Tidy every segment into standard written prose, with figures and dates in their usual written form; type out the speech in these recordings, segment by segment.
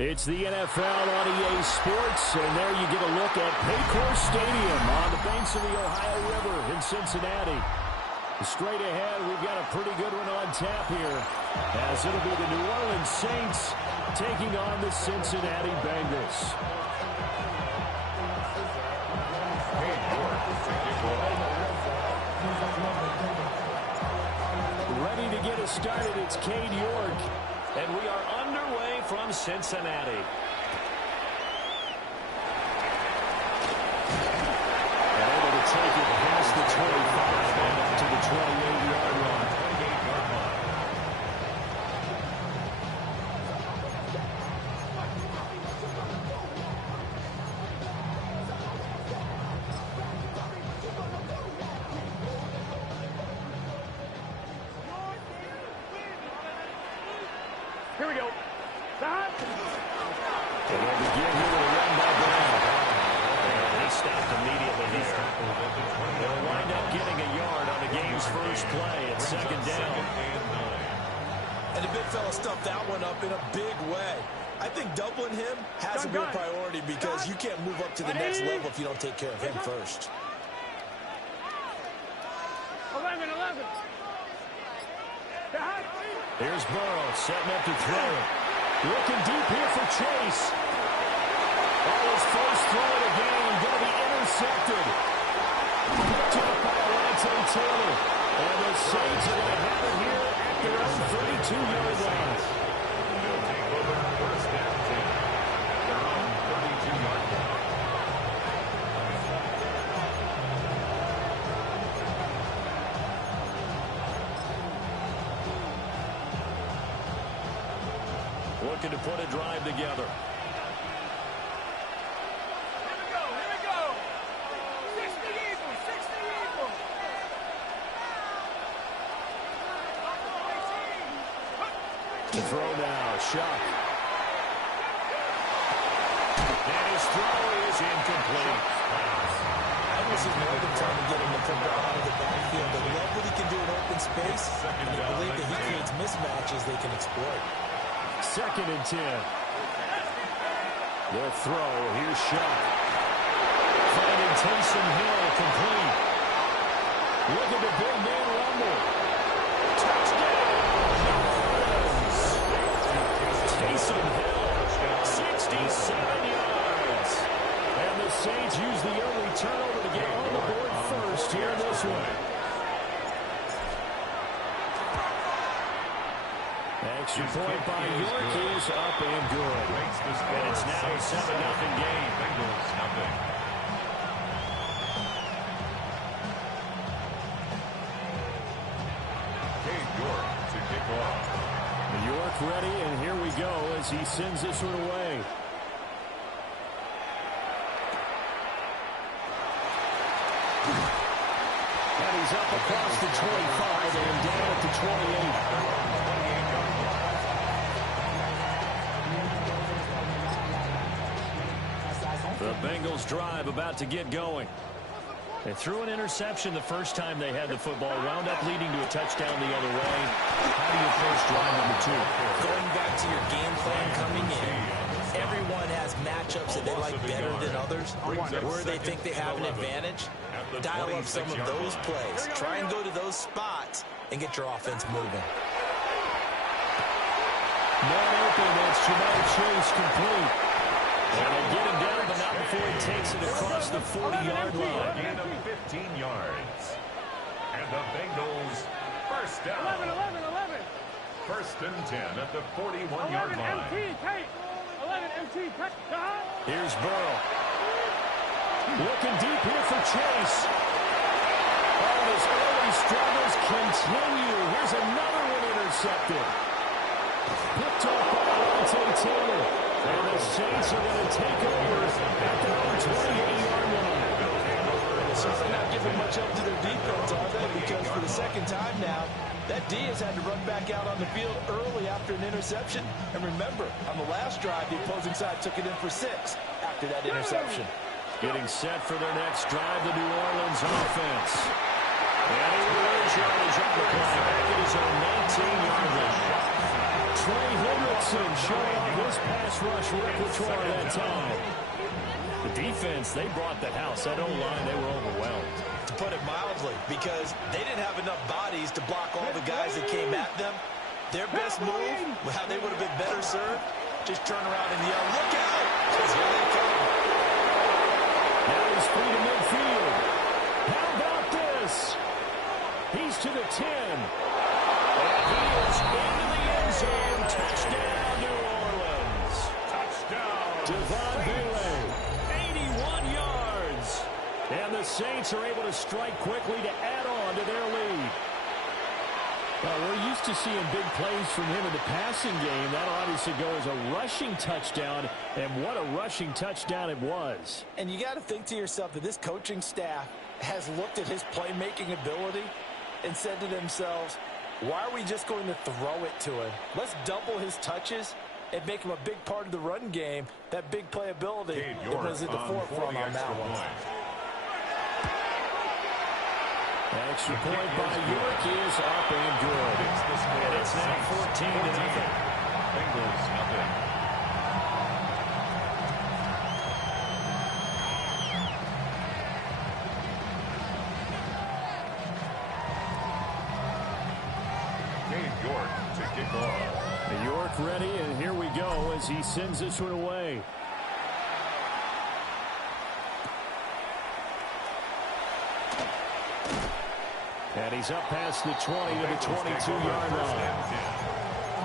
It's the NFL on EA Sports, and there you get a look at Paycor Stadium on the banks of the Ohio River in Cincinnati. Straight ahead, we've got a pretty good one on tap here, as it'll be the New Orleans Saints taking on the Cincinnati Bengals. Ready to get us started, it's Cade York. And we are underway from Cincinnati. And able to take it past the 25 and up to the 28-yard line. Here we go. Stop. And they'll begin here with a run by Brown. And he stopped immediately here. They'll wind up getting a yard on the game's first play at second down. And the big fella stuffed that one up in a big way. I think doubling him has to be a priority because you can't move up to the next level if you don't take care of him first. 11. Here's Burrow setting up to throw it. Looking deep here for Chase. His first throw of the game going to be intercepted. Picked up by Alontae Taylor. And the Saints are going to have it here at their own 32-yard line. They'll take over first down 10. Their own 32-yard line. Looking to put a drive together. Here we go. 60 Eagles. To throw now, Shock. And his throw is incomplete. I wish he'd more than trying to get him to come out of the backfield. They love what he can do in open space, and they believe that he creates mismatches they can exploit. Second and 10. They'll throw. Here's Shock. Finding Taysom Hill complete. Look at the big man rumble. Touchdown! Taysom Hill, 67 yards. And the Saints use the early turnover to get on the board first here in this one. Extra point by York is up and good. And it's now a 7-0 game. Bengals nothing. Cade York to kick off. York ready, and here we go as he sends this one away. And he's up across the 25 and down at the 28. The Bengals drive about to get going. They threw an interception the first time they had the football, wound up leading to a touchdown the other way. How do you approach drive number 2? Going back to your game plan coming in, everyone has matchups that they like better than others, where they think they have an advantage. Dial up some of those plays. Try and go to those spots and get your offense moving. Man open, that's Jamar Chase complete. And they get him down, but not before he takes it across the 40-yard line. Gain of 15 yards. And the Bengals first down. 11. First and 10 at the 41-yard line. 11 MT, touchdown. Here's Burrow. Looking deep here for Chase. All his early struggles continue. Here's another one intercepted. Picked off by Alontae Taylor. And the Saints are going to take over at their own 28-yard line. They're certainly not giving much up to their defense, are they? Because for the second time now, that D has had to run back out on the field early after an interception. And remember, on the last drive, the opposing side took it in for 6 after that interception. Getting set for their next drive, the New Orleans offense. And he will lose yardage on the play. Back at his own 19-yard line. Trey Hendrickson showing this pass rush repertoire that time. The defense, they brought the house. That O-line, they were overwhelmed. To put it mildly, because they didn't have enough bodies to block all the guys that came at them. Their best move, how they would have been better served, just turn around and yell, "Look out!" Because here they come. Now he's free to midfield. How about this? He's to the 10. And he is into the end zone. Touchdown, New Orleans. Touchdown. Devon Vele, 81 yards. And the Saints are able to strike quickly to add on to their lead. Well, we're used to seeing big plays from him in the passing game. That'll obviously go as a rushing touchdown, and what a rushing touchdown it was. And you got to think to yourself that this coaching staff has looked at his playmaking ability and said to themselves, why are we just going to throw it to him? Let's double his touches and make him a big part of the run game. That big playability that was at the forefront on that one. Extra point by York is up and good. And it's now 14-0. Bengals nothing. Dave York to kick off. York ready, and here we go as he sends this one away. And he's up past the 20 to the 22-yard line.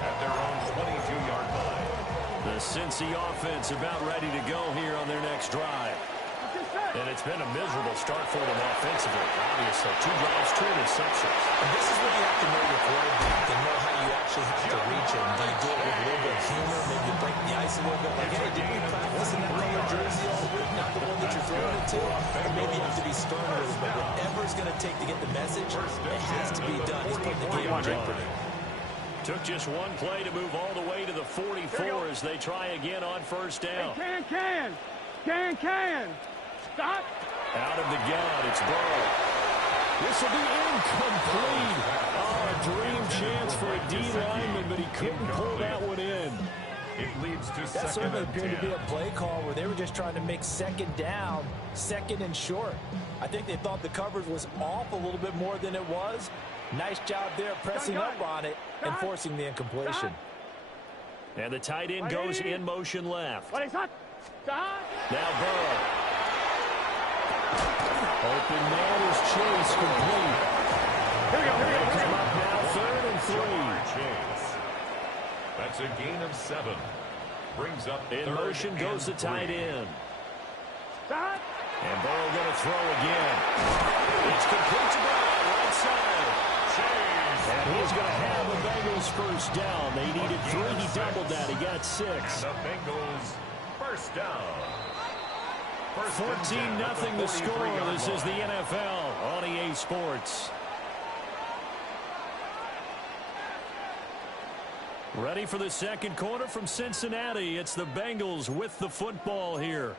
At their own 22-yard line. The Cincy offense about ready to go here on their next drive. And it's been a miserable start for them offensively. Obviously, 2 drives, 2 interceptions. And this is what you have to know your quarterback and know how you actually have to reach him. Do you do it with a little bit of humor, maybe you break the ice a little bit? Like, hey, did we practice in that color jersey all week, not the one that you're throwing it to? Or maybe you have to be stern with him. But whatever it's going to take to get the message, it has to be done. He's putting the game in jeopardy. Took just one play to move all the way to the 44 as they try again on first down. Can. Stop. Out of the gun, it's Burrow. This will be incomplete. Oh, a dream chance for a D lineman, but he couldn't pull that one in. It leads to That second certainly and appeared to 10. be a play call where they were just trying to make second down, second and short. I think they thought the coverage was off a little bit more than it was. Nice job there pressing up on it and forcing the incompletion. And the tight end goes in motion left. Stop. Now Burrow. Open man is Chase complete. Here we go. Come up now, 3rd and 3. Chase. That's a gain of 7. Brings up In 3rd motion goes the and tight 3. end. Stop. And Burrow going to throw again. It's complete to Burrow, right side. And he's going to have the Bengals first down. They needed 3. He doubled that. He got 6. The Bengals first down. 14-0 the score. This is the NFL on EA Sports. Ready for the second quarter from Cincinnati. It's the Bengals with the football here,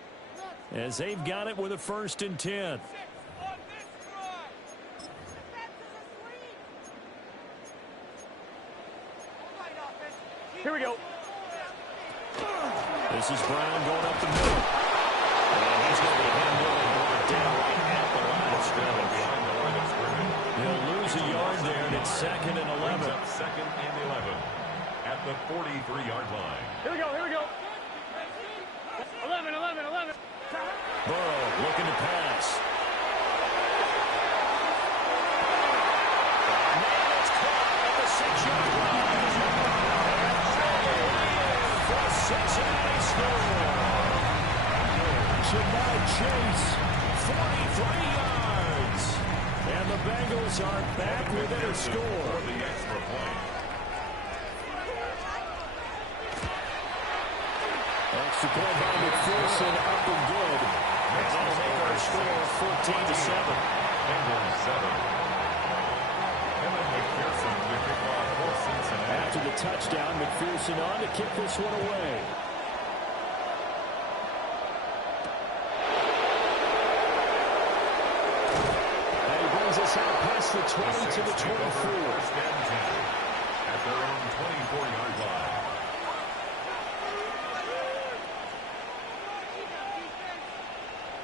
as they've got it with a 1st and 10. Here we go. This is Brown going up the middle. And he's going to be handled and brought down right at the line of scrimmage. He'll lose a yard there, and it's 2nd and 11. Up 2nd and 11 at the 43-yard line. Here we go. 11. Burrow looking to pass. Now it's caught at the 6-yard line. For a Cincinnati score. Jamar Chase, 43 yards. And the Bengals are back within a score. For the extra point. Extra point by McPherson, up and good. And that'll make our score 14-7. Bengals 7. Kevin McPherson to kick off for Cincinnati. After the touchdown, McPherson on to kick this one away. And he brings us out past the 20 to the 24. First and 10 at their own 24-yard line.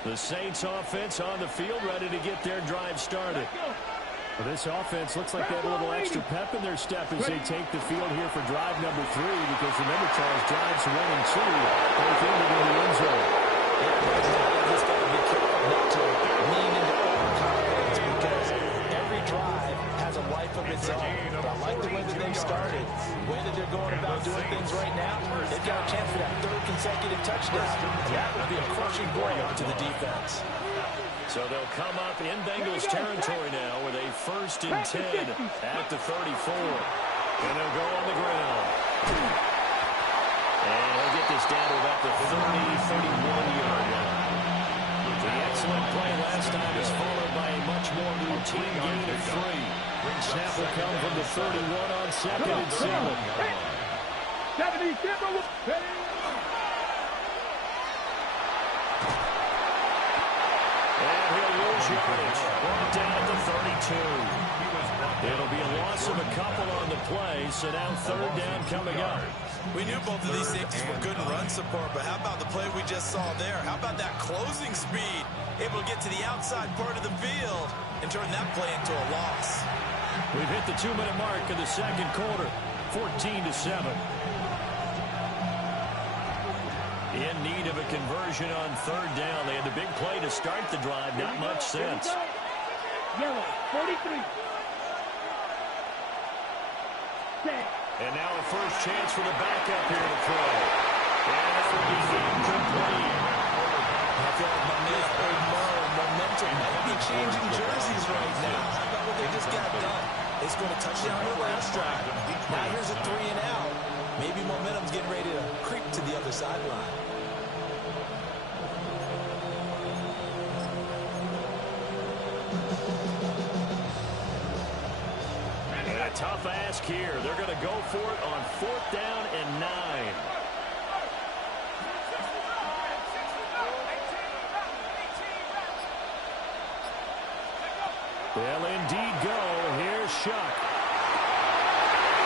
The Saints offense on the field, ready to get their drive started. Well, this offense looks like they have a little extra pep in their step as they take the field here for drive number 3, because remember, Charles, drives 1 and 2 both ended in the end zone. Just got to be careful not to lean into overconfidence, because every drive has a life of its own. But I like the way that they've started, the way that they're going about doing things right now. They've got a chance for that 3rd consecutive touchdown. That would be a crushing blow to the defense. So they'll come up in Bengals territory now with a 1st and 10 at the 34. And they'll go on the ground. And he'll get this down to about the 31-yard line. The excellent play last time is followed by a much more routine gain of 3. Snap will come from the 31 on 2nd and 7. Brought down at the 32. It'll be a loss of a couple on the play, so now 3rd down coming up. We knew both of these safeties were good in run support, but how about the play we just saw there? How about that closing speed? Able to get to the outside part of the field and turn that play into a loss. We've hit the 2-minute mark of the 2nd quarter, 14-7. In need of a conversion on 3rd down. They had the big play to start the drive. Not much sense. Yellow, 43. And now a first chance for the backup here to throw. And that will be incomplete. I feel like my man momentum might be changing jerseys right now. How about what they just got done? They scored a touchdown on the last drive. Now here's a 3 and out. Maybe momentum's getting ready to creep to the other sideline. And a tough ask here. They're going to go for it on 4th down and 9. They'll indeed go. Here's Shuck.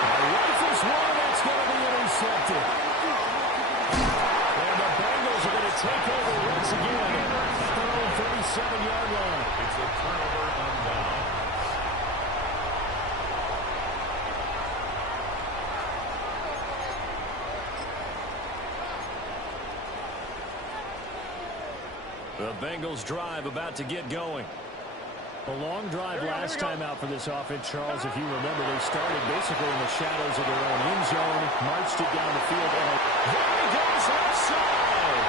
Rifles one, that's going to be intercepted. And the Bengals are going to take over once again at their own 37-yard line. It's a turnover on down. The Bengals drive about to get going. A long drive last time out for this offense, Charles. If you remember, they started basically in the shadows of their own end zone, marched it down the field, and there he goes left side.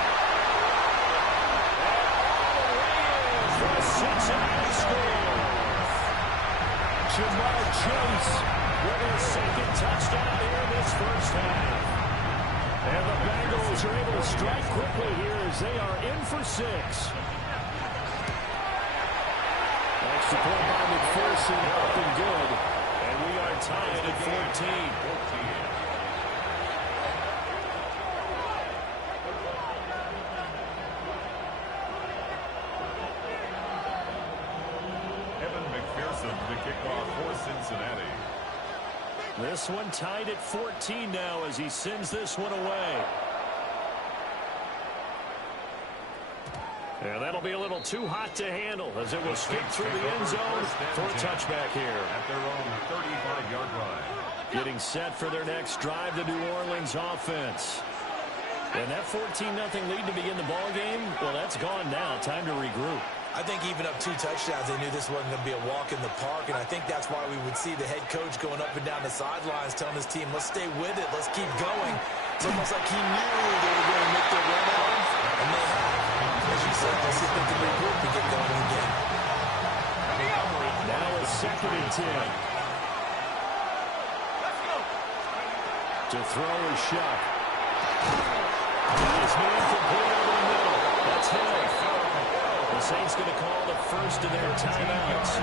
And for a Cincinnati score. Jamar Chase with his 2nd touchdown here in this first half. And the Bengals are able to strike quickly here as they are in for 6. Extra point by McPherson, up and good. And we are tied at 14. Evan McPherson, the kickoff for Cincinnati. This one tied at 14 now as he sends this one away. And that'll be a little too hot to handle as it will skip through the end zone for a touchback here. At their own 35-yard line. Getting set for their next drive, the New Orleans offense. And that 14-0 lead to begin the ball game, well, that's gone now. Time to regroup. I think even up 2 touchdowns, they knew this wasn't going to be a walk in the park, and I think that's why we would see the head coach going up and down the sidelines telling his team, let's stay with it, let's keep going. It's almost like he knew they were going to make their run at him, and they have. As you said, let's see if they can regroup and get going again. Now it's 2nd and 10. To throw is Shuck. He's moving complete over the middle. That's him. The Saints going to call the first of their timeouts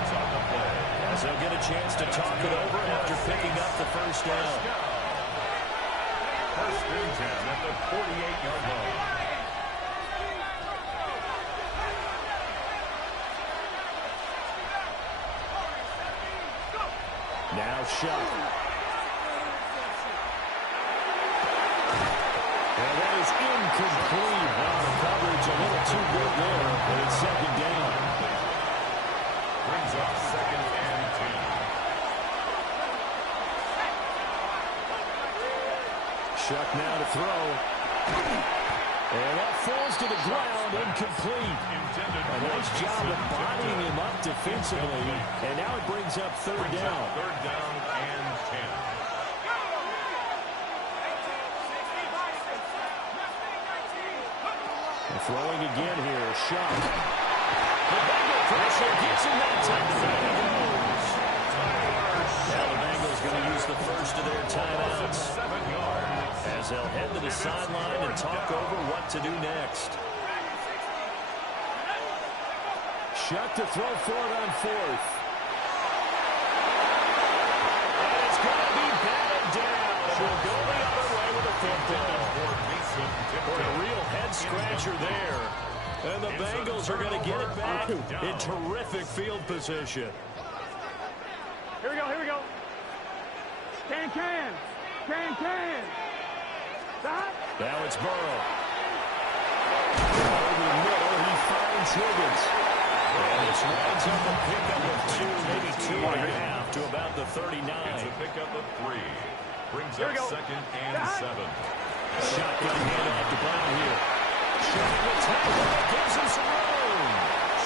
as they'll get a chance to talk it over after picking up the first down. 1st and 10 at the 48-yard line. Now Shuck. And that is incomplete. Wow, the coverage a little too good there, and it's second down. Brings up second and 10. Shuck now to throw. And that falls to the ground, incomplete. A nice job of bodying him up defensively. And now it brings up third down. Third down and 10. Throwing again here, Shuck. The Bengal pressure gets him that time. There he goes. Now the Bengals going to use the first of their timeouts, 7 yards. as they'll head to the sideline and talk over what to do next. Shuck to throw for it on fourth. And it's going to be batted down. And we'll go the other way with a football. For a real head-scratcher there. And the Bengals are going to get it back in terrific field position. Here we go, here we go. Can. Stop. Now it's Burrow. Over the middle, he finds Higgins. And this winds up a pickup of 2, maybe 2.5 to about the 39. It's a pickup of 3. Brings Here we up go. second and 7. Shotgun handoff to Brown here. Showing the tackle that gives him some room.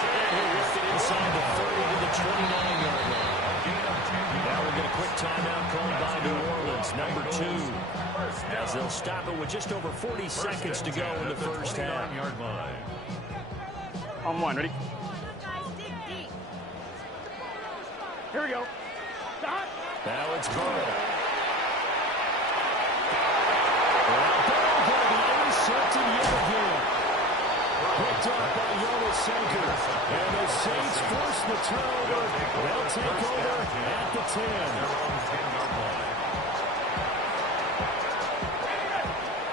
And he'll work it inside the 30 to the 29-yard line. Now we'll get a quick timeout called by New Orleans, number 2. As they'll stop it with just over 40 seconds to go in the first half. On one, ready? Here we go. Stop. Now it's Burrow. Burrow going to be intercepted yet again. Picked up by Jonas Sanker. And the Saints force the turnover. They'll take over at the 10.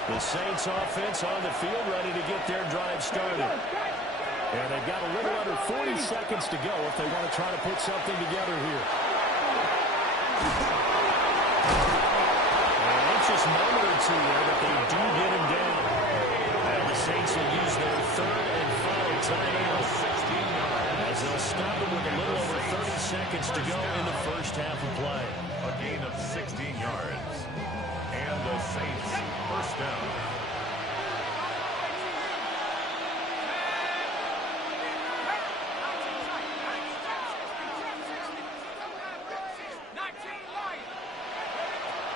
The Saints offense on the field ready to get their drive started. And they've got a little under 40 seconds to go if they want to try to put something together here. An anxious moment or two there, but they do get him down. And the Saints will use their third and final timeout. As they'll stop it with a little over 30 seconds to go in the first half of play. A gain of 16 yards. And the Saints first down.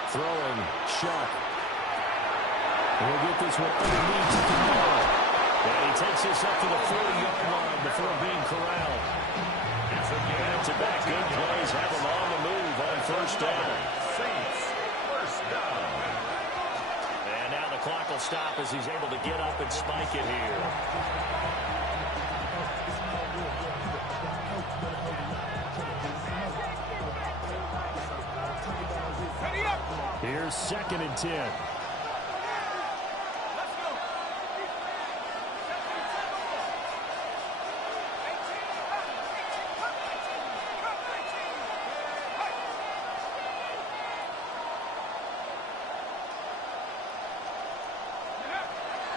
Throwing, Shuck. We'll get this one underneath to Kamara. And he takes this up to the 40-yard line before being corralled. Back-to-back good plays have him on the move on first down. Saints first down. And now the clock will stop as he's able to get up and spike it here. Here's second and 10.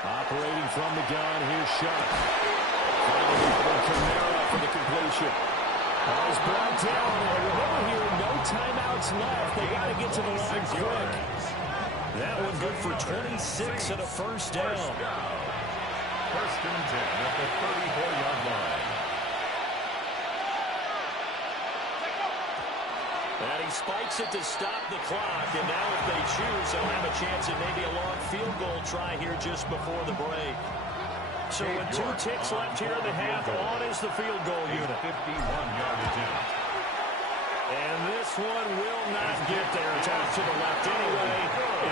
Operating from the gun, here's Shuck. Finding Kamara for the completion. He's brought down. Remember here, no timeouts left. They got to get to the line quick. That one good for 26 and a first down. First and 10 at the 34-yard line. And he spikes it to stop the clock. And now if they choose, they'll have a chance at maybe a long field goal try here just before the break. So with 2 ticks left here in the half, on is the field goal unit. 51-yard attempt. And this one will not get there. It's off to the left anyway.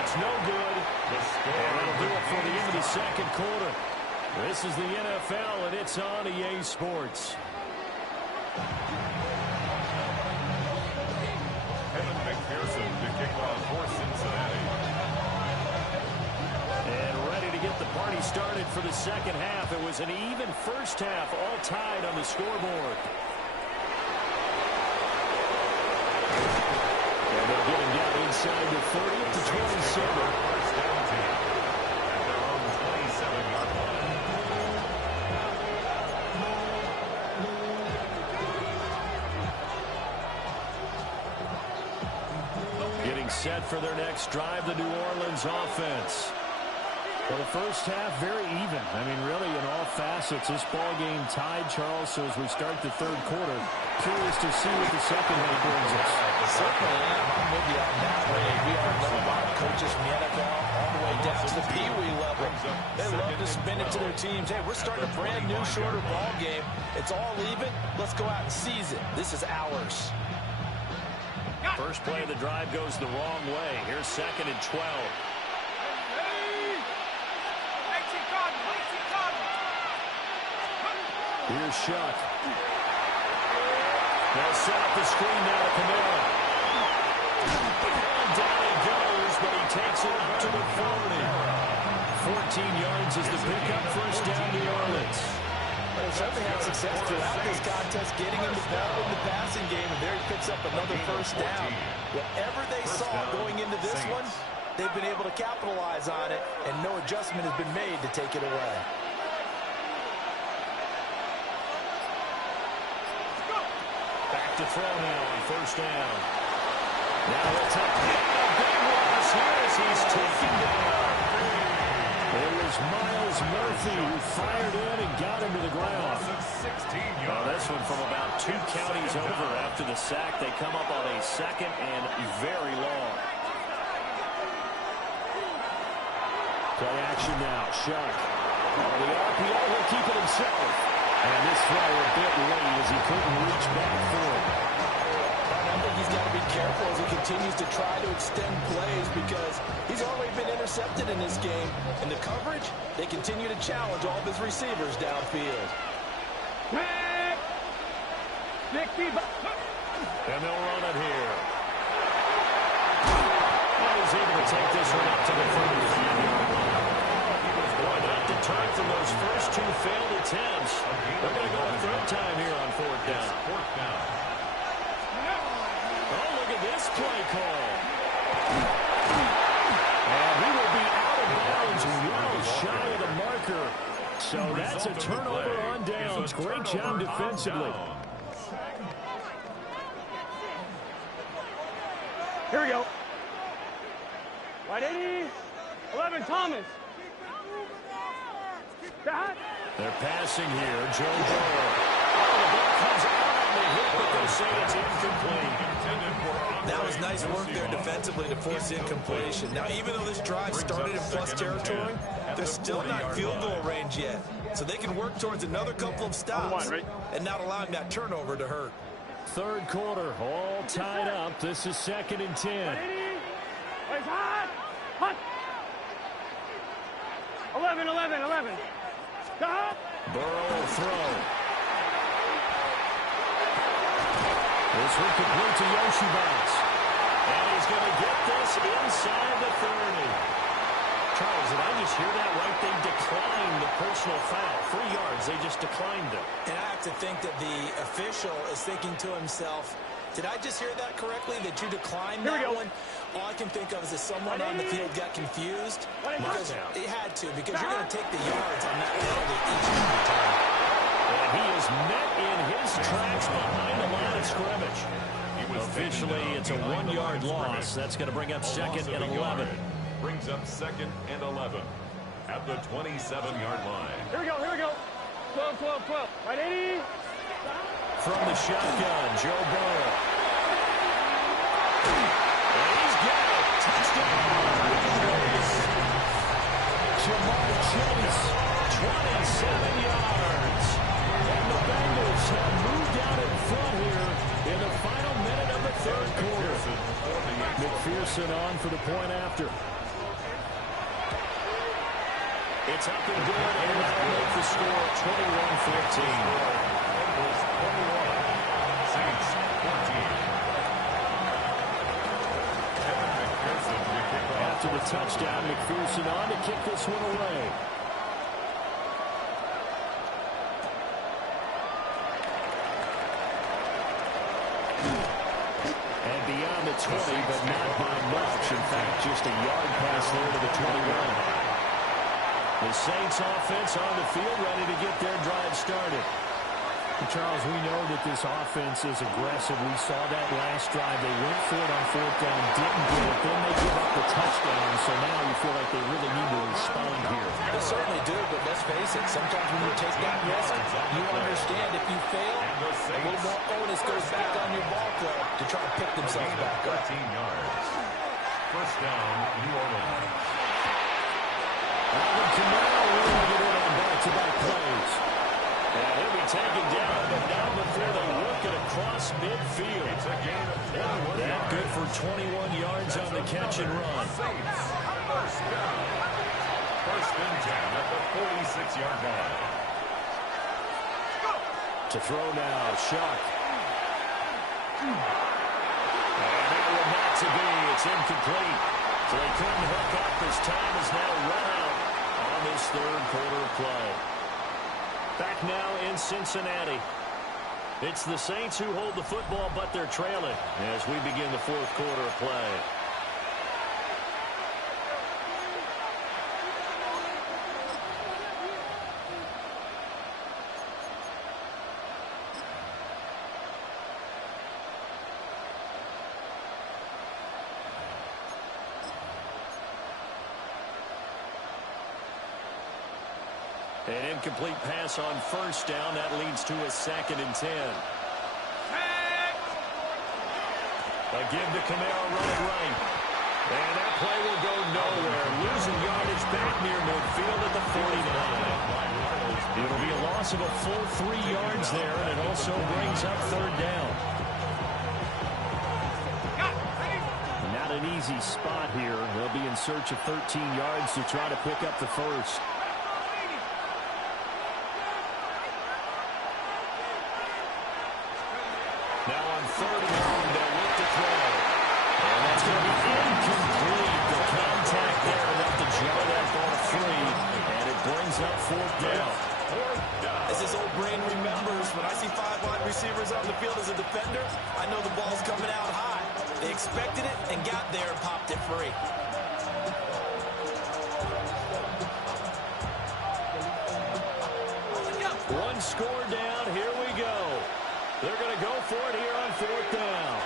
It's no good. And that'll do it for the end of the second quarter. This is the NFL, and it's on EA Sports. Kevin McPherson to kick off for Cincinnati. And ready to get the party started for the second half. It was an even first half, all tied on the scoreboard. And they'll get him down inside the 30 to 27. First down team at their own 27-yard line. set for their next drive, the New Orleans offense. Well, the first half, very even. I mean, really, in all facets, this ball game tied, Charles. So as we start the third quarter, curious to see what the second half brings us. Certainly am. I'm with you on that way. We are led by coaches from the NFL all the way down to the Pee Wee level. They love to spin it to their teams. Hey, we're starting a brand new, shorter ball game. It's all even. Let's go out and seize it. This is ours. First play of the drive goes the wrong way. Here's 2nd and 12. Here's Shuck. They'll set up the screen now to Kamara. And down he goes, but he takes it up to the 40. 14 yards is the pickup. First down, New Orleans. Well, certainly had success throughout this contest, getting him the ball in the passing game, and there he picks up another first down. Whatever they saw going into this one, they've been able to capitalize on it, and no adjustment has been made to take it away. Back to throw now on first down. Now he'll take a big loss here as he's taken down. It was Miles Murphy who fired in and got him to the ground. Well, this one from about 2 counties over after the sack. They come up on a 2nd and very long. Play action now. Shuck. The RPO will keep it himself. And this throw a bit late as he couldn't reach back for it. I think he's got to be careful as he continues to try to extend plays because he's already been intercepted in this game. In the coverage, they continue to challenge all of his receivers downfield. And they'll run it here. And he's able to take this one up to the 35-yard line. Boy, not deterred from those first 2 failed attempts. They're going to go a third time here on 4th down. Oh, look at this play call. And he will be out of bounds well shy of the marker. So that's a turnover on downs. Great job defensively. Here we go. Right 80. 11, Thomas. They're passing here. Joe Burrow. Oh, the ball comes out on the hit, but they say it's incomplete. That was nice work there defensively to force the incompletion. Now, even though this drive started in plus territory, they're still not field goal range yet. So they can work towards another couple of stops and not allowing that turnover to hurt. Third quarter, all tied up. This is 2nd and 10. 11. Burrow will throw. This one complete to Yoshibas. And he's going to get this inside the 30. Charles, did I just hear that right? They declined the personal foul. 3 yards, they just declined it. And I have to think that the official is thinking to himself, did I just hear that correctly, that you declined that one? All I can think of is that someone on the field got confused. Because he had to, because you're going to take the yards on that penalty each and every time. And he is met in his tracks behind the line of scrimmage. Officially, it's a 1-yard loss. That's going to bring up 2nd and 11. Brings up 2nd and 11 at the 27-yard line. Here we go. 12. Right 80. From the shotgun, Joe Burrow. And he's got it. Touchdown. Jamar Chase, 27 yards. And the Bengals have moved out in front here in the final minute of the third quarter. McPherson on for the point after. It's up and good, and that'll make the score 21-14. Saints 14. After the touchdown, McPherson on to kick this one away. And beyond the 20, but not by much. In fact, just a yard pass there to the 21. The Saints offense on the field ready to get their drive started. Charles, we know that this offense is aggressive. We saw that last drive. They went for it on fourth down, didn't get it. Then they give up the touchdown. So now you feel like they really need to respond here. They certainly do, but let's face it. Sometimes when you take that risk, you understand if you fail, a little more onus goes back on your ball club to try to pick themselves back up. 13 yards. First down, New Orleans. Alvin Kamara will get in on back-to-back plays. And he'll be taken down, but now before they work it across midfield. It's a gain of 21 That yards. good for 21 yards on the catch and run. Saints, first down. First and 10 at the 46-yard line. To throw now, Shuck. And that will not to be. It's incomplete. So they couldn't hook up. His time is now run out on this third quarter of play. Back now in Cincinnati. It's the Saints who hold the football, but they're trailing as we begin the fourth quarter of play. An incomplete pass on first down. That leads to a 2nd and 10. A give to Kamara running right. And that play will go nowhere. Losing yardage back near midfield at the 49. It'll be a loss of a full 3 yards there, and it also brings up third down. Not an easy spot here. They'll be in search of 13 yards to try to pick up the first. Now on third and long, they'll look to throw. And that's going to be incomplete. The contact there enough to jar that ball free. And it brings up fourth down. As his old brain remembers, when I see 5 wide receivers on the field as a defender, I know the ball's coming out high. They expected it and got there and popped it free. One score down. Here we go. They're going to go for it here on fourth down.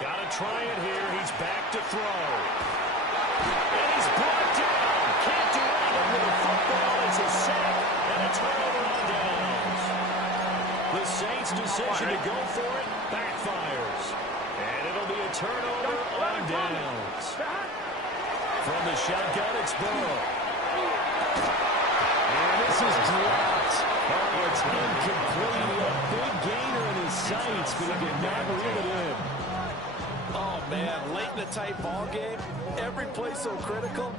Got to try it here. He's back to throw. And he's brought down. Can't do anything with the football. It's a sack and a turnover on downs. The Saints' decision to go for it backfires. And it'll be a turnover on downs. From the shotgun, it's Burrow. And this is dropped. Oh, it's incomplete. A big gainer in his sights, but he did not reel it in. Oh, man, late in a tight ball game, every play so critical,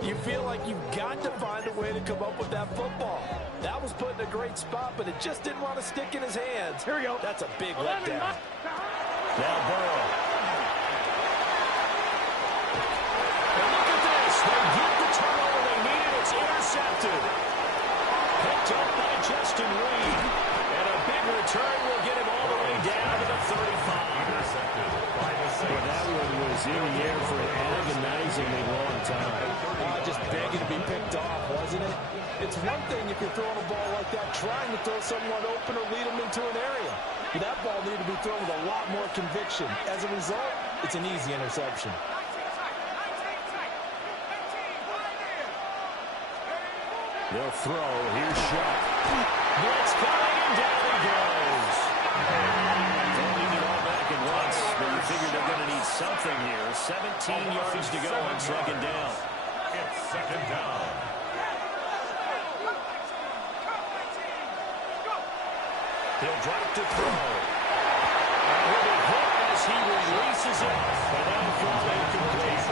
you feel like you've got to find a way to come up with that football. That was put in a great spot, but it just didn't want to stick in his hands. Here we go. That's a big letdown. Now Burrow. And look at this. They get the turnover they needed. It's intercepted. Picked up by Justin Reed. And a big return will get him all the way down to the 35. Intercepted by the Well, Saints. that one was in the air for an agonizingly long time. Just begging to be picked off, wasn't it? It's one thing if you're throwing a ball like that, trying to throw someone open or lead them into an area. But that ball needed to be thrown with a lot more conviction. As a result, it's an easy interception. They'll throw. Here's Shuck. Blitz coming, and down he goes. Don't need it all back at once, but you figure they're going to need something here. 17 yards to go on second down. It's second down. He'll drop to throw. And he'll be hit as he releases it. And that'll fall incomplete.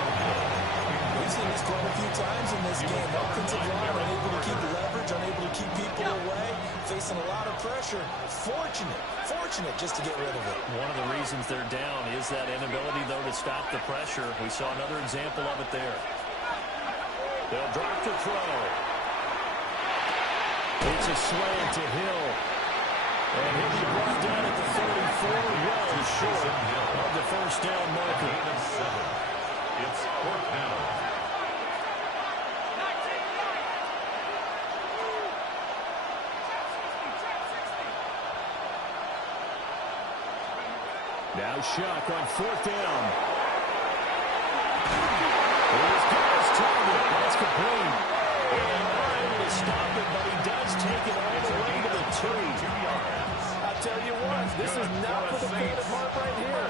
We've seen this quite a few times in this game. Offensive line unable to keep leverage, unable to keep people away, facing a lot of pressure. Fortunate just to get rid of it. One of the reasons they're down is that inability, though, to stop the pressure. We saw another example of it there. They'll drop to throw. It's a slant to Hill. And he'll be brought down at the 34, well short of the first down marker. Gain of 7. It's 4th down. Now Shock on 4th down. He's got his target. That's complete. And not able to stop it, but he does take it all the way to the 2. I tell you what, this is not for the faint of heart right here.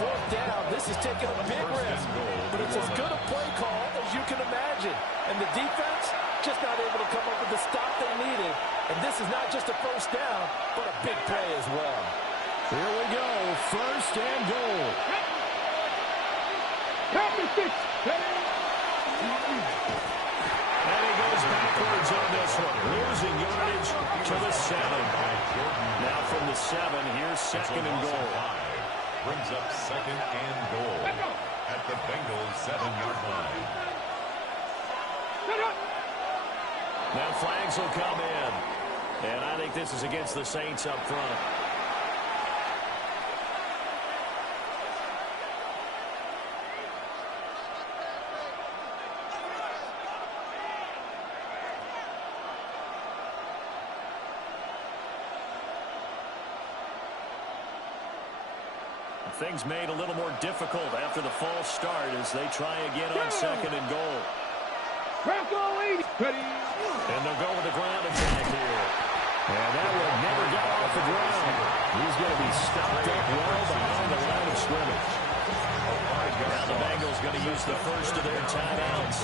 4th down, this is taking a big risk. But it's as good a play call as you can imagine. And the defense just not able to come up with the stop they needed. And this is not just a first down, but a big play as well. Here we go, 1st and goal. And he goes backwards on this one, losing yardage to the 7. Now from the 7, here's 2nd and goal. Brings up 2nd and goal at the Bengals 7-yard line. Now flags will come in. And I think this is against the Saints up front. Things made a little more difficult after the false start as they try again on 2nd and goal. And they'll go with the ground attack here. And that one never got off the ground. He's going to be stopped up well behind the line of scrimmage. Now the Bengals going to use the first of their timeouts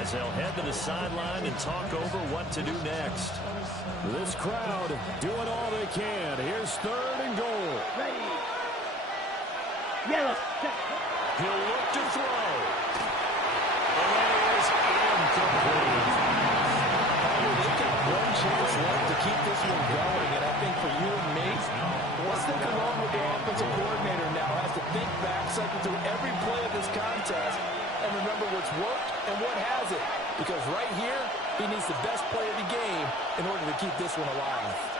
as they'll head to the sideline and talk over what to do next. This crowd doing all they can. Here's 3rd and goal. Yellow. He'll look to throw. And that is incomplete. They've got one chance left to keep this one going, and I think for you and me, let's think along with the offensive coordinator now. Has to think back, cycle through every play of this contest, and remember what's worked and what hasn't. Because right here, he needs the best play of the game in order to keep this one alive.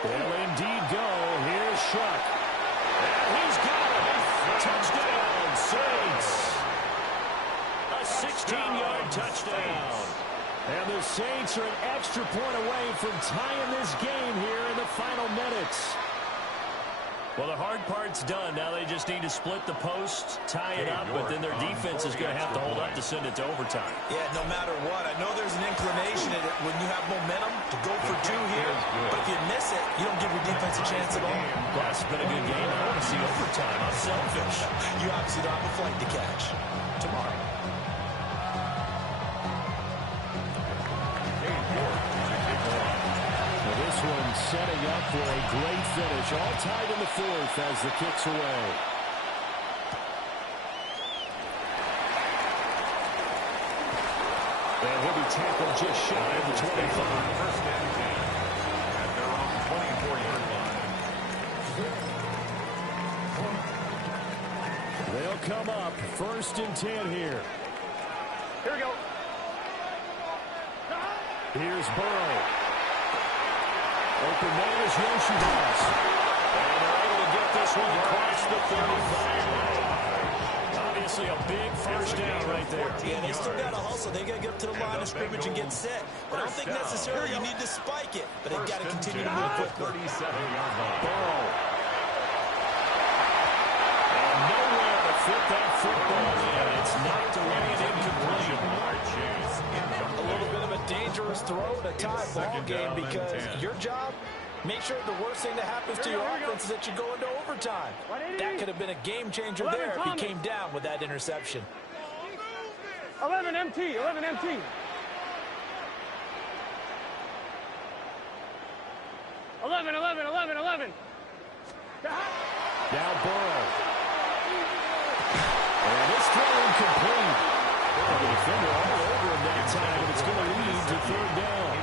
They'll indeed go. Here's Shuck. And he's got it. Touchdown, Saints. A 16-yard touchdown. And the Saints are an extra point away from tying this game here in the final minutes. Well, the hard part's done. Now they just need to split the posts, tie it up, but then their defense is going to have to hold up to send it to overtime. Yeah, no matter what. I know there's an inclination in it when you have momentum to go for 2 here, but if you miss it, you don't give your defense a chance at all. That's been a good game. I want to see overtime. I'm selfish. You obviously don't have a flight to catch. Tomorrow. This one setting up for a great finish. All tied in the 4th as the kick's away. And he'll be tackled just shy of the 25. First and 10 at their own 24-yard line. They'll come up 1st and 10 here. Here we go. Here's Burrow. Open man is Yoshibas. And they're able to get this one across the 35. Obviously a big first down right there. Yeah, they still got to hustle. They got to get up to the line of scrimmage and get set. But I don't think necessarily you need to spike it, but they've got to continue to move quickly. 37-yard line. Burrow. And nowhere to fit that football in. It's knocked away and incomplete. A little bit of a dangerous throw in a tie ball game because your job, make sure the worst thing that happens to your offense is that you go into overtime. That could have been a game changer there if he came down with that interception. 11 MT, 11 MT. 11, 11, 11, 11. Now Burrow. And this throw incomplete. The defender all over him that time, and it's going to lead to 3rd down.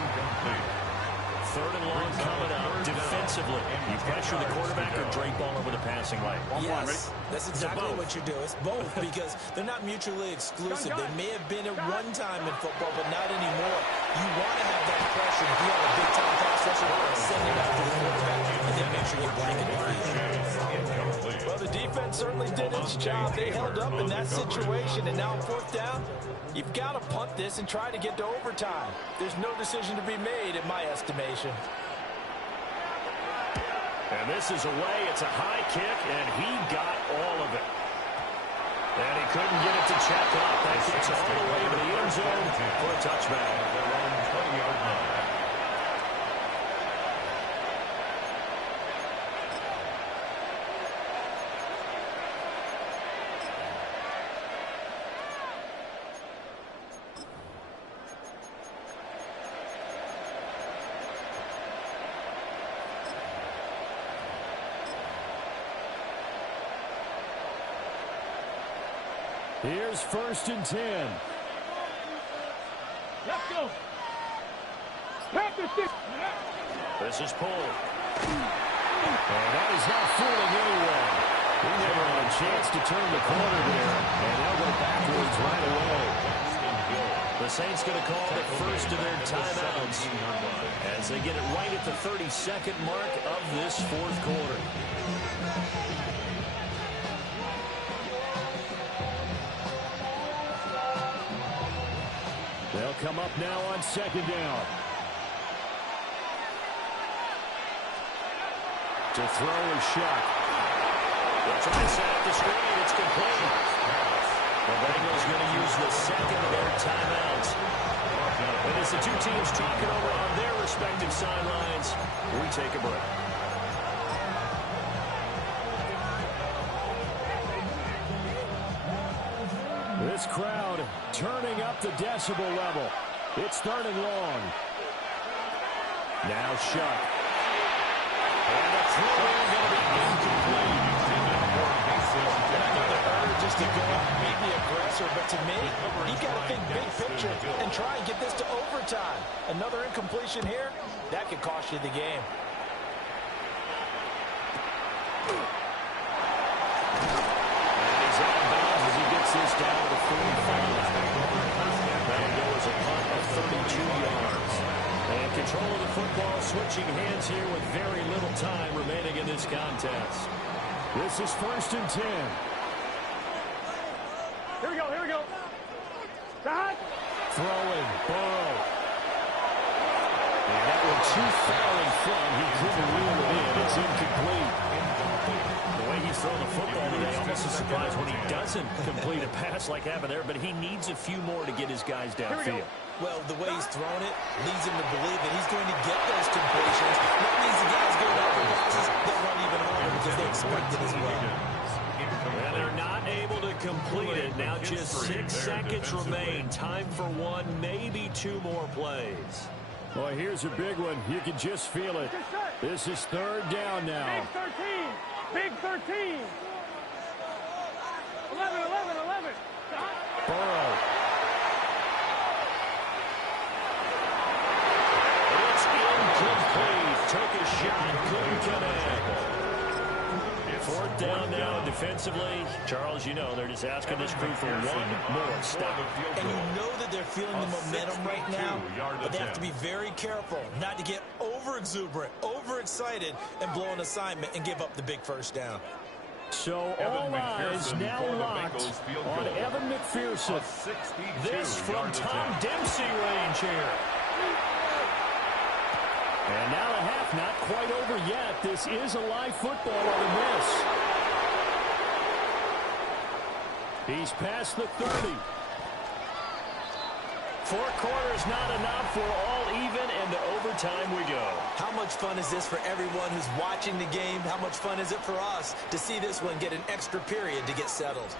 3rd and long coming up defensively. You pressure pressure the quarterback or drape all over the passing lane? Yes, that's exactly what you do. It's both because they're not mutually exclusive. They may have been at one time in football, but not anymore. You want to have that pressure. If you have a big-time pass rusher, send it out to the quarterback and then make sure you blanket the field. Well, the defense certainly did its job. They held up in that situation, and now on fourth down, you've got to punt this and try to get to overtime. There's no decision to be made, in my estimation. And this is away. It's a high kick, and he got all of it. And he couldn't get it to check up. That kick's all the way to the end zone for a touchback. Their own 20-yard line. Here's 1st and 10. Let's go. This is pulled. And that is not fooling anyone. He never had a chance to turn the corner there, and they'll go backwards right away. The Saints going to call the first of their timeouts as they get it right at the 32nd mark of this fourth quarter. They'll come up now on 2nd down. To throw is shot. They'll try and set up the screen. It's complete. The Bengals going to use the second of their timeouts. And as the two teams talking over on their respective sidelines, we take a break. This crowd turning up the decibel level. It's third and long. Now Shuck. And the throw going to be incomplete. And I know the urge is to go out and beat the aggressor, but to me, you got to think big picture and try and get this to overtime. Another incompletion here, that could cost you the game. This down to the 45. That goes a punt of 32 yards. And control of the football switching hands here with very little time remaining in this contest. This is 1st and 10. Here we go, here we go. Shot. Throwing, Burrow. And that one too far in front. He couldn't reel it in. It's incomplete. The way he's throwing the football today, almost a surprise when he doesn't complete a pass like happened there, but he needs a few more to get his guys downfield. Well, the way he's thrown it leads him to believe that he's going to get those completions. That means the guys going out for passes, they'll run even harder because they expect it as well. And they're not able to complete it. Now just 6 seconds remain. Time for one, maybe 2 more plays. Boy, here's a big one. You can just feel it. This is 3rd down now. Big 13. 11. Burrow. It's incomplete. Took a shot, couldn't connect. 4th down now defensively. Charles, you know, they're just asking this crew for one more stop. And you know that they're feeling the momentum right now, but they have to be very careful not to get over-exuberant, over-excited, and blow an assignment and give up the big first down. So all eyes now locked on Evan McPherson. This from Tom Dempsey range here. And now the half not quite over yet. This is a live football on a miss. He's past the 30. 4 quarters not enough. We're all even, and to overtime we go. How much fun is this for everyone who's watching the game? How much fun is it for us to see this one get an extra period to get settled?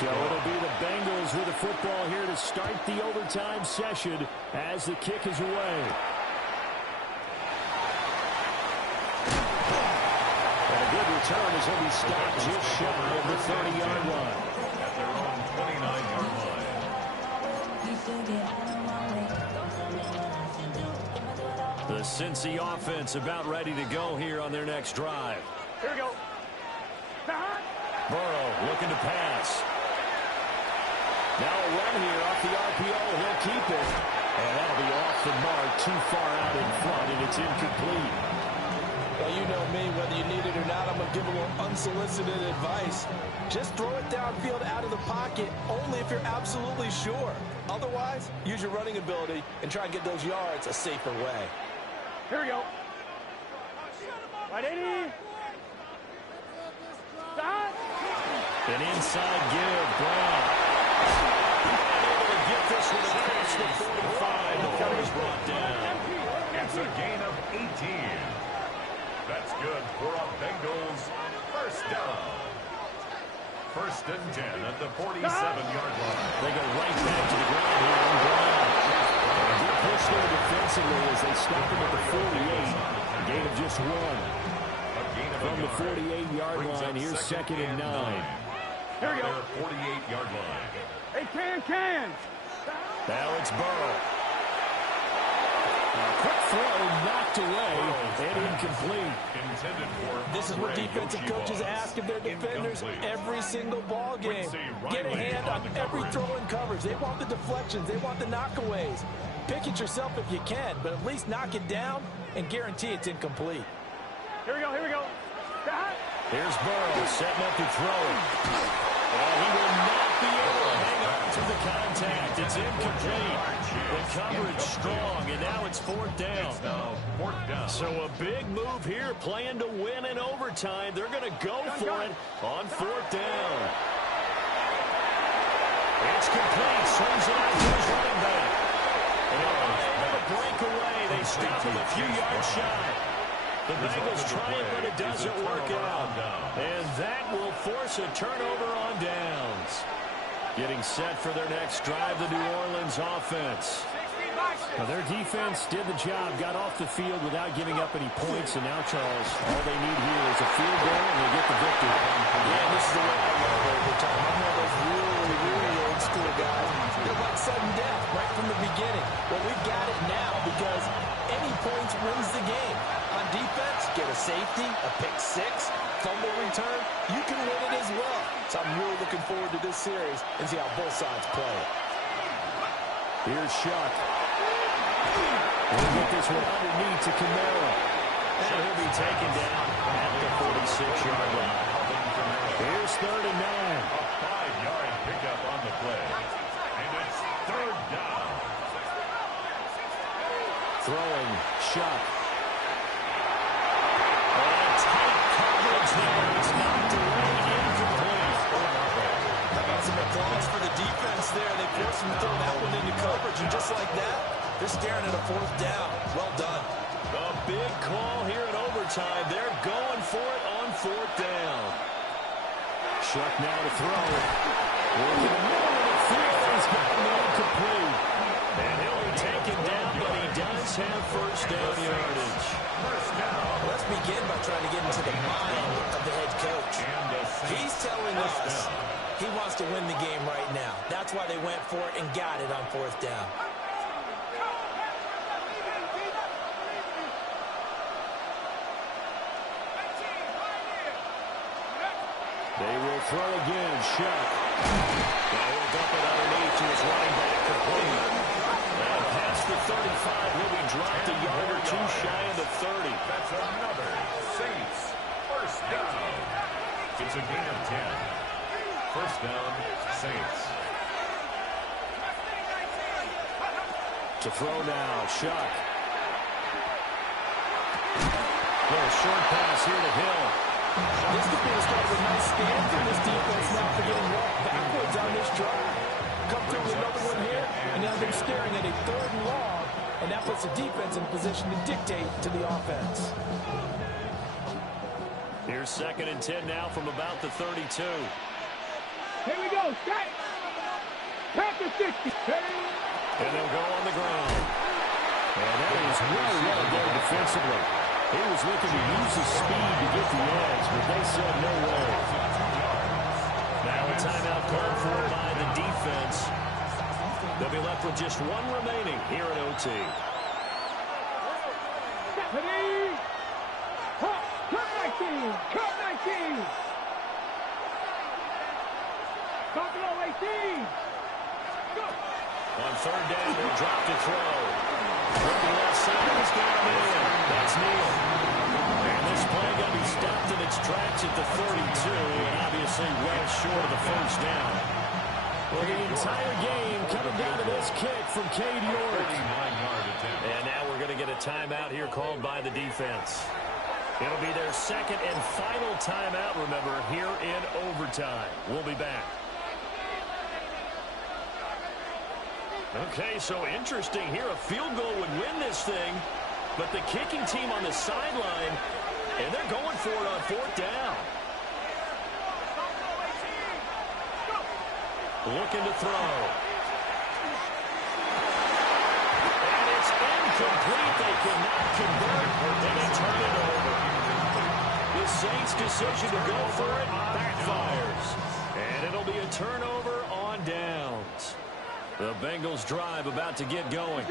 So it'll be the Bengals with the football here to start the overtime session as the kick is away. And return as he'll be stopped just shy of the 30-yard line. At their own 29-yard line. The Cincy offense about ready to go here on their next drive. Here we go. Burrow looking to pass. Now a run here off the RPO. He'll keep it. And that'll be off the mark, too far out in front, and it's incomplete. Well, you know me, whether you need it or not, I'm going to give a little unsolicited advice. Just throw it downfield out of the pocket, only if you're absolutely sure. Otherwise, use your running ability and try and get those yards a safer way. Here we go. Right, 80. Stop. An inside give, Brown. Able to get this one across the 45. The ball is brought down. It's a gain of 18. That's good for a Bengals first down. First and 10 at the 47-yard line. They go right back to the ground here on Brown. And good push there defensively as they stop him at the 48. Gain of just one. From the 48-yard line, here's second and 9. Here we go. 48-yard line. Hey, can. Now it's Burrow. Quick throw knocked away and incomplete. Intended for This is what defensive coaches ask of their defenders every single ball game. Get a hand on every throw in coverage. They want the deflections. They want the knockaways. Pick it yourself if you can, but at least knock it down and guarantee it's incomplete. Here we go. Here's Burrow setting up to throw it. And he will not be able to hang on to the contact. It's incomplete. The coverage strong, and now it's fourth down. So a big move here, playing to win in overtime. They're going to go for it on fourth down. It's complete. Swings it out to his running back. And able to break away. They stop him a few yards shy. The Bengals try it, but it doesn't work out. And that will force a turnover on downs. Getting set for their next drive, the New Orleans offense. Well, their defense did the job, got off the field without giving up any points, and now, Charles, all they need here is a field goal, and they get the victory. Yeah, this is the way I love overtime. I'm one of those really old school guys. They're like sudden death right from the beginning. Well, we've got it now because any points wins the game. On defense, get a safety, a pick six, fumble return, you can win it as well. So I'm really looking forward to this series and see how both sides play it. Here's Shuck. We'll get this one underneath to Camara. And he'll be taken down at the 46-yard line. Here's third and 9. A 5-yard pickup on the play. And it's third down. Throwing, Shuck. And tight coverage there. It's knocked away, incomplete. How about some applause for the defense there? They forced him to throw that one into coverage, and just like that, they're staring at a fourth down. Well done. A big call here in overtime. They're going for it on fourth down. Shuck now to throw. Working the middle of the field. He's got him incomplete. And he'll be taken down, but he does have first down yardage. Let's begin by trying to get into the mind of the head coach. He's telling us he wants to win the game right now. That's why they went for it and got it on fourth down. They will throw again. Shuck. He'll dump it underneath to his running back. Complete. And past the 35, he'll be dropped a yard or two shy of the 30. That's another Saints first down. It's a gain of 10. First down, Saints. To throw now, Shuck. Little short pass here to Hill. This could be the start of a nice stand from this defense now for getting walked backwards on this drive. Come through with another one here, and now they're staring at a third and long, and that puts the defense in a position to dictate to the offense. Here's second and 10 now from about the 32. Here we go. Strike. Pack the 60. And they'll go on the ground. And that is well done defensively. He was looking to use his speed to get the edge, but they said no way. Now a timeout called for by the defense. They'll be left with just one remaining here at OT. Ready? Cut 19! Cut 19! Talk it all 18! Go! On third down, they'll drop to throw. Looking left side, he's got him in. That's Neal. And this play got to be stopped in its tracks at the 32, and obviously well short of the first down. Well, the entire game coming down to this kick from Cade York. And now we're going to get a timeout here called by the defense. It'll be their second and final timeout, remember, here in overtime. We'll be back. Okay, so interesting here. A field goal would win this thing, but the kicking team on the sideline, and they're going for it on fourth down. Looking to throw. And it's incomplete. They cannot convert, and they turn it over. The Saints' decision to go for it backfires. And it'll be a turnover on downs. The Bengals drive about to get going.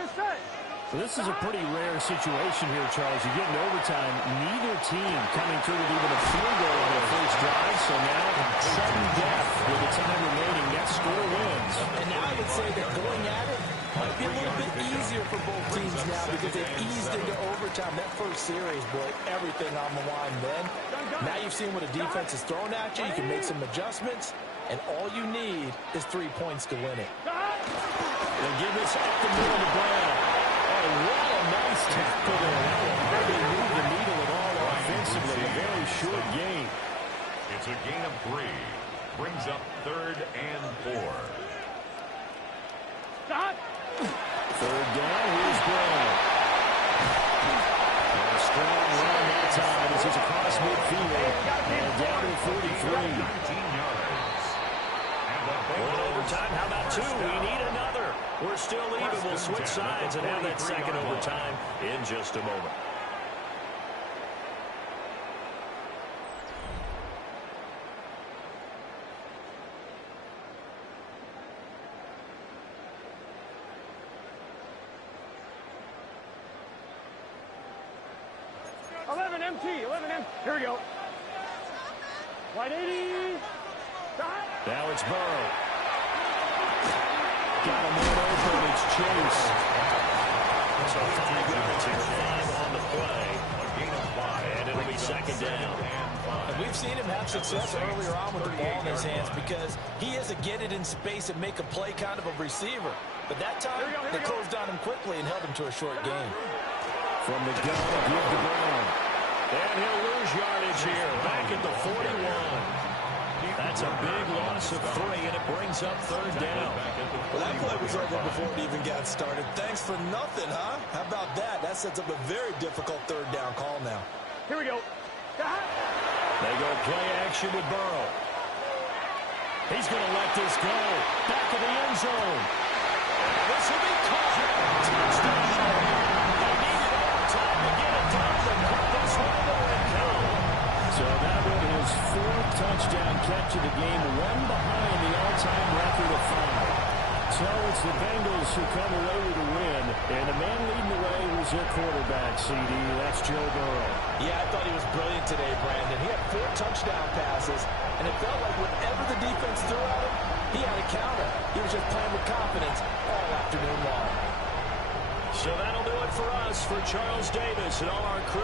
So this is a pretty rare situation here, Charles. You get in overtime, neither team coming through with even a field goal on their first drive. So now, sudden death with the time remaining. That score wins. And now I would say that going at it might be a little bit easier for both teams now because they've eased into overtime. That first series, boy, everything on the line then. Now you've seen what a defense is thrown at you. You can make some adjustments, and all you need is 3 points to win it. They'll give this up the middle of the ground. Oh, what a nice tackle there. That will hardly move the needle at all offensively. A very short gain. It's a gain of 3. Brings up 3rd and 4. Stop! Third down, here's Brown. And a strong run that time as he's across midfield. And down to 43. 19 yards. And the One overtime, how about 2? We need another. We're still even. We'll switch sides and have that second overtime in just a moment. Here we go. Wide 80. Stop. Now it's Burrow. Got him wide open. It's Chase. So 5 yards here, 5 on the play. A gain of 5. And it'll be second down. And we've seen him have success earlier on with the ball in his hands because he is a get it in space and make a play kind of a receiver. But that time, they closed on him quickly and held him to a short gain. From the gun, give to Brown. And he'll lose yardage here, back at the 41. That's a big loss of 3, and it brings up third down. Well, that play was over before it even got started. Thanks for nothing, huh? How about that? That sets up a very difficult third down call now. Here we go. They go play action with Burrow. He's going to let this go. Back of the end zone. And this will be caught. Touchdown. They needed overtime to get it done, but cut this one to win count. So that was his 4th touchdown catch of the game, 1 behind the all-time record of 5. So it's the Bengals who come away with a win, and the man leading the way was their quarterback, CD. That's Joe Burrow. Yeah, I thought he was brilliant today, Brandon. He had 4 touchdown passes, and it felt like whenever the defense threw at him, he had a counter. He was just playing with confidence all afternoon long. So that'll do it for us, for Charles Davis and all our crew.